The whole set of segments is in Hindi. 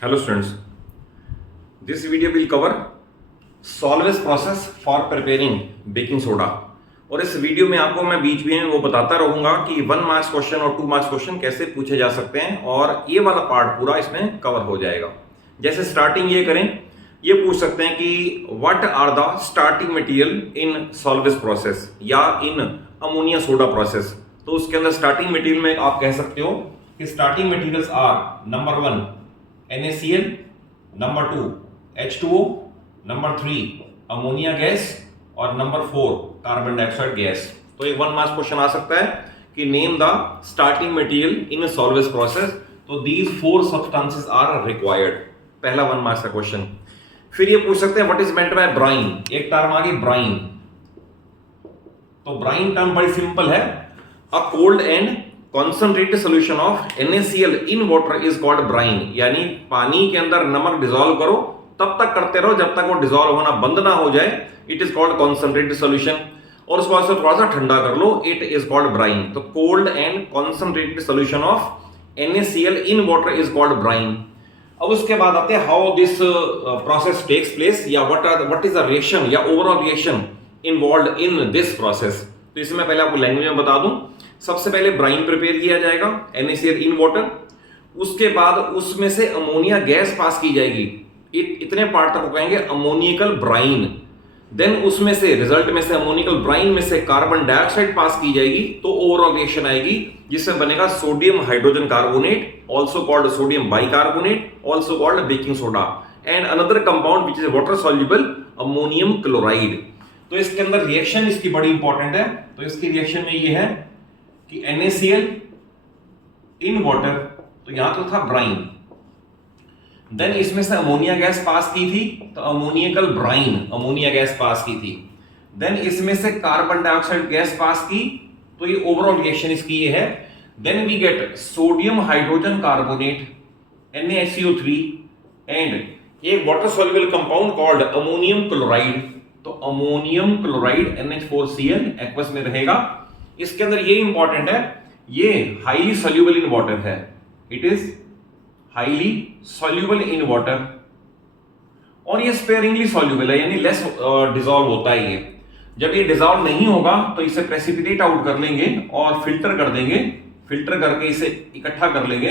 Hello students, this video will cover Solvay's process for preparing baking soda। और इस वीडियो में आपको मैं बीच में वो बताता रहूंगा कि 1 मार्क्स क्वेश्चन और 2 मार्क्स क्वेश्चन कैसे पूछे जा सकते हैं और ये वाला पार्ट पूरा इसमें कवर हो जाएगा। जैसे स्टार्टिंग ये करें, ये पूछ सकते हैं कि what are the starting material in Solvay's process या इन अमोनिया सोडा प्रोसेस। तो उसके अंदर स्टार्टिंग मटेरियल में आप कह सकते हो कि starting materials are number 1 NaCl, number 2 H2O, number 3 ammonia gas और नंबर 4 कार्बन डाइऑक्साइड गैस। तो एक 1 मार्क्स क्वेश्चन आ सकता है कि name the starting material in Solvay's process. तो दीज 4 सब्सटेंसेस आर रिक्वायर्ड, पहला 1 मार्क्स का क्वेश्चन। फिर ये पूछ सकते हैं what is meant by brine, एक टर्म आ गई ब्राइन। तो ब्राइन टर्म बड़ी सिंपल है, a cold and concentrated solution of NaCl in water is called brine. यानी पानी के अंदर नमक डिसॉल्व करो, तब तक करते रहो जब तक वो डिसॉल्व होना बंद ना हो जाए, it is called concentrated solution. और उसको ऐसे थोड़ा सा ठंडा कर लो, इट इज कॉल्ड ब्राइन। तो cold and concentrated solution of NaCl in water is called brine. अब उसके बाद आते हैं how this process takes place या व्हाट इज द रिएक्शन या overall reaction involved in this process. तो इसे मैं पहले आपको लैंग्वेज में बता दूं। सबसे पहले ब्राइन प्रिपेयर किया जाएगा NaCl इन वाटर, उसके बाद उसमें से अमोनिया गैस पास की जाएगी, इतने पार्ट तक कहेंगे अमोनिकल ब्राइन। देन उसमें से रिजल्ट में से अमोनिकल ब्राइन में से कार्बन डाइऑक्साइड पास की जाएगी, तो ओवरऑल रिएक्शन आएगी जिसमें बनेगा sodium hydrogen carbonate, also called sodium bicarbonate, also called baking soda, and another compound which is water soluble ammonium chloride. तो इसके अंदर रिएक्शन इसकी बड़ी इंपॉर्टेंट है। तो इसकी रिएक्शन में ये है कि NaCl इन वाटर, तो यहां तो था ब्राइन, देन इसमें से अमोनिया गैस पास की थी, तो अमोनियकल ब्राइन अमोनिया गैस पास की थी। देन इसमें से कार्बन डाइऑक्साइड गैस पास की, तो ये ओवरऑल रिएक्शन इसकी ये है। Then we get sodium hydrogen carbonate NaHCO3 and एक water soluble compound called ammonium chloride. तो अमोनियम क्लोराइड NH4Cl एक्वस में रहेगा। इसके अंदर ये इंपॉर्टेंट है, ये हाईली सॉल्युबल इन वाटर है, it is highly soluble in water, और ये स्पेयरिंगली सॉल्युबल है, यानी लेस डिसॉल्व होता है। ये जब ये डिसॉल्व नहीं होगा तो इसे प्रेसिपिटेट आउट कर लेंगे और फिल्टर कर देंगे, फिल्टर करके इसे इकट्ठा कर लेंगे,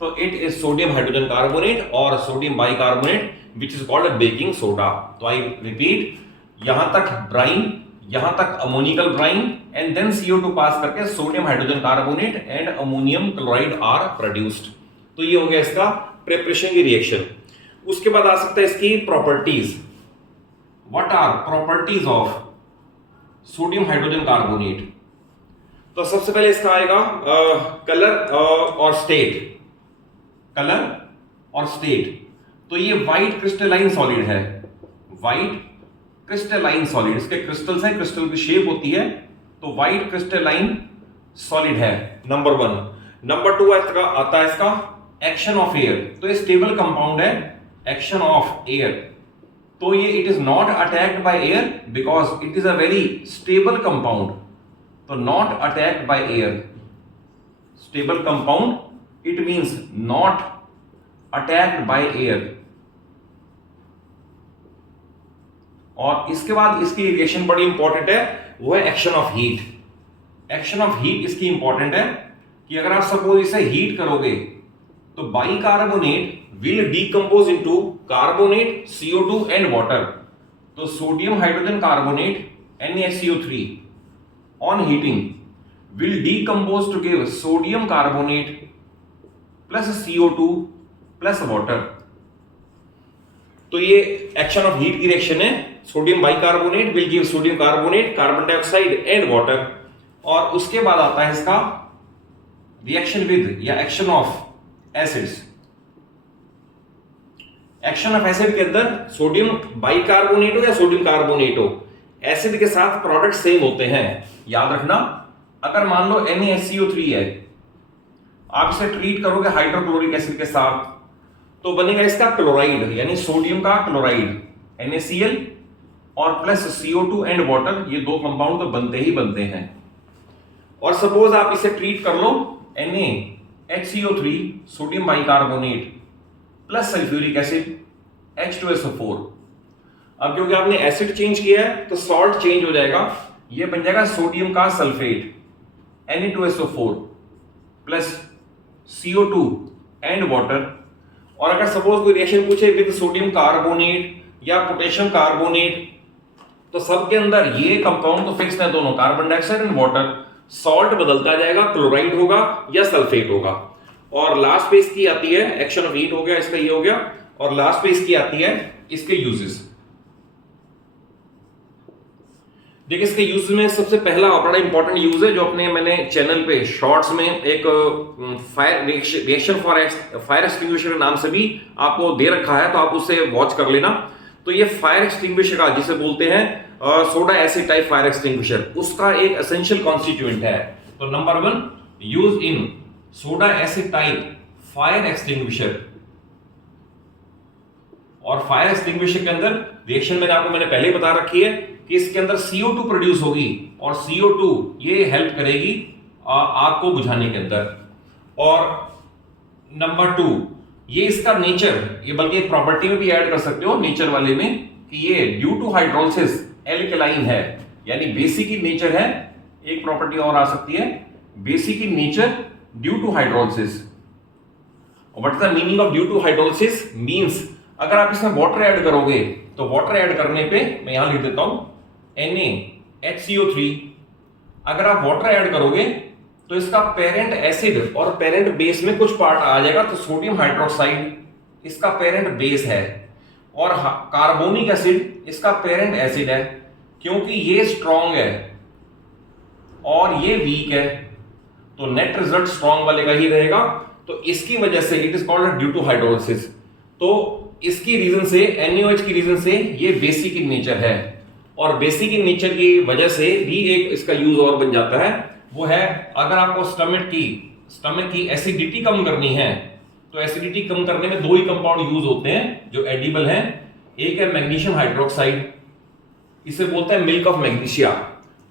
तो it is sodium hydrogen carbonate और sodium bicarbonate which is called baking soda. तो आई रिपीट, यहां तक ब्राइन, यहां तक ammoniacal brine, and then CO2 pass करके sodium hydrogen carbonate and ammonium chloride are produced. तो ये हो गया इसका प्रिपरेशन की रिएक्शन। उसके बाद आ सकता है इसकी properties. What are properties of sodium hydrogen carbonate. तो सबसे पहले इसका आएगा कलर और स्टेट, कलर और स्टेट। तो ये व्हाइट क्रिस्टलाइन सॉलिड है, व्हाइट क्रिस्टलाइन सॉलिड, इसके क्रिस्टल्स हैं, क्रिस्टल की शेप होती है, तो व्हाइट क्रिस्टलाइन सॉलिड है नंबर 1। नंबर 2 आता है इसका एक्शन ऑफ एयर। तो ये स्टेबल कंपाउंड है, एक्शन ऑफ एयर। तो ये it is not attacked by air because it is a very stable compound. तो not attacked by air, stable compound, it means not attacked by air. और इसके बाद इसकी रिएक्शन बड़ी इंपॉर्टेंट है, वो है action of heat. Action of heat इसकी इंपॉर्टेंट है कि अगर आप सपोज इसे हीट करोगे तो bicarbonate will decompose into carbonate, CO2 and water. तो sodium hydrogen carbonate NaHCO3 on heating will decompose to give sodium carbonate plus CO2 plus water. तो ये एक्शन ऑफ हीट की रिएक्शन है। Sodium bicarbonate will give sodium carbonate, carbon dioxide and water. और उसके बाद आता है इसका रिएक्शन विद या action of acids. Action of acid के अंदर सोडियम बाइकार्बोनेट हो या सोडियम कार्बोनेट हो, एसिड के साथ प्रोडक्ट सेम होते हैं। याद रखना, अगर मान लो NaHCO3 है, आप इसे ट्रीट करोगे हाइड्रोक्लोरिक एसिड के साथ, तो बनेगा इसका क्लोराइड, यानी सोडियम का क्लोराइड NaCl और प्लस CO2 एंड वाटर, ये दो कंपाउंड तो बनते ही बनते हैं। और सपोज आप इसे ट्रीट कर लो NaHCO3 sodium bicarbonate plus sulphuric acid H2SO4। अब क्योंकि आपने एसिड चेंज किया है तो सॉल्ट चेंज हो जाएगा, ये बन जाएगा सोडियम का sulphate Na2SO4 plus CO2 and water. और अगर सपोज कोई रिएक्शन पूछे विद सोडियम कार्बोनेट या पोटेशियम कार्बोनेट, तो सबके अंदर ये कंपाउंड तो फिक्स है दोनों, carbon dioxide and water. Salt बदलता जाएगा, क्लोराइड होगा या सल्फेट होगा। और लास्ट पे इसकी आती है एक्शन ऑफ हीट, हो गया इसका, ये हो गया। और लास्ट पे इसकी आती है इसके यूजेस। देखिए इसके यूज में सबसे पहला बड़ा इंपॉर्टेंट यूज है जो अपने मैंने चैनल पे शॉर्ट्स में एक fire reaction for fire extinguisher के नाम से भी आपको दे रखा है, तो आप उसे वॉच कर लेना। तो ये फायर एक्सटिंग्विशर का जिसे बोलते हैं soda acid type fire extinguisher, उसका एक एसेंशियल कॉन्स्टिट्यूएंट है। तो number 1 use in soda acid type fire extinguisher. और फायर एक्सटिंग्विशर के अंदर रिएक्शन मैंने पहले ही बता रखी है कि इसके अंदर CO2 प्रोड्यूस होगी, और CO2 ये हेल्प करेगी आग को बुझाने के अंदर। और नंबर 2 ये इसका नेचर, ये बल्कि एक प्रॉपर्टी में भी ऐड कर सकते हो नेचर वाले में, कि ये ड्यू टू हाइड्रोलिसिस एल्केलाइन है, यानी बेसिक इन नेचर है। एक प्रॉपर्टी और आ सकती है, basic in nature due to hydrolysis. What is the meaning of due to hydrolysis? Means अगर आप इसमें वाटर ऐड करोगे तो वाटर ऐड करने पे मैं यहां लिख देता हूं NaHCO3। अगर आप वाटर ऐड करोगे तो इसका पेरेंट एसिड और पेरेंट बेस में कुछ पार्ट आ जाएगा। तो सोडियम हाइड्रोक्साइड इसका पेरेंट बेस है, और कार्बोनिक एसिड इसका पेरेंट एसिड है। क्योंकि ये स्ट्रॉन्ग है और ये वीक है, तो नेट रिजल्ट स्ट्रॉन्ग वाले का ही रहेगा। तो इसकी वजह से it is called due to hydrolysis. तो इसकी रीजन से, NaOH की रीजन से ये बेसिक इन नेचर है। और बेसिक इन नेचर की वजह से भी एक इसका यूज और बन जाता है, वो है अगर आपको स्टमक की एसिडिटी कम करनी है, तो एसिडिटी कम करने में 2 ही कंपाउंड यूज होते हैं जो एडिबल हैं। एक है मैग्नीशियम हाइड्रोक्साइड, इसे बोलते हैं मिल्क ऑफ मैग्नीशिया,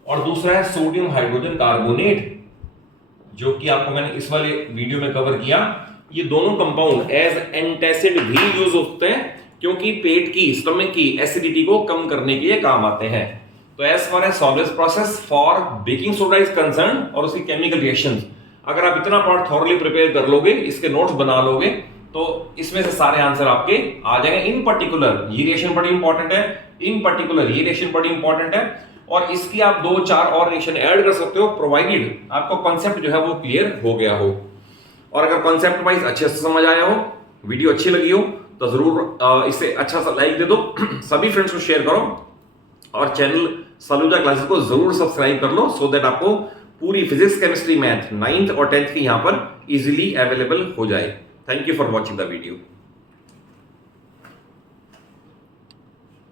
और दूसरा है सोडियम हाइड्रोजन कार्बोनेट, जो कि आपको मैंने इस वाले वीडियो में कवर किया। ये दोनों कंपाउंड एज एंटासिड भी यूज होते हैं, क्योंकि पेट की, स्टमक की एसिडिटी को कम करने के लिए काम आते हैं। तो as far as Solvay's process for baking soda is concern और उसकी केमिकल रिएक्शंस, अगर आप इतना पार्ट थॉरली प्रिपेयर कर लोगे, इसके नोट्स बना लोगे, तो इसमें से सारे आंसर आपके आ जाएंगे। इन पर्टिकुलर ये रिएक्शन बड़ी इंपॉर्टेंट है, इन पर्टिकुलर ये रिएक्शन बड़ी इंपॉर्टेंट है, और इसकी आप 2-4 और रिएक्शन ऐड कर सकते हो, प्रोवाइडेड आपको कॉन्सेप्ट जो है वो क्लियर हो गया हो। और अगर कॉन्सेप्ट वाइज अच्छे से समझ आया हो, वीडियो अच्छी लगी हो, तो जरूर इसे अच्छा सा लाइक दे दो, सभी फ्रेंड्स को शेयर करो, और चैनल सलूजा क्लासेस को जरूर सब्सक्राइब कर लो, सो दैट आपको पूरी फिजिक्स, केमिस्ट्री, मैथ 9th और 10th की यहां पर इजीली अवेलेबल हो जाए। Thank you for watching the video.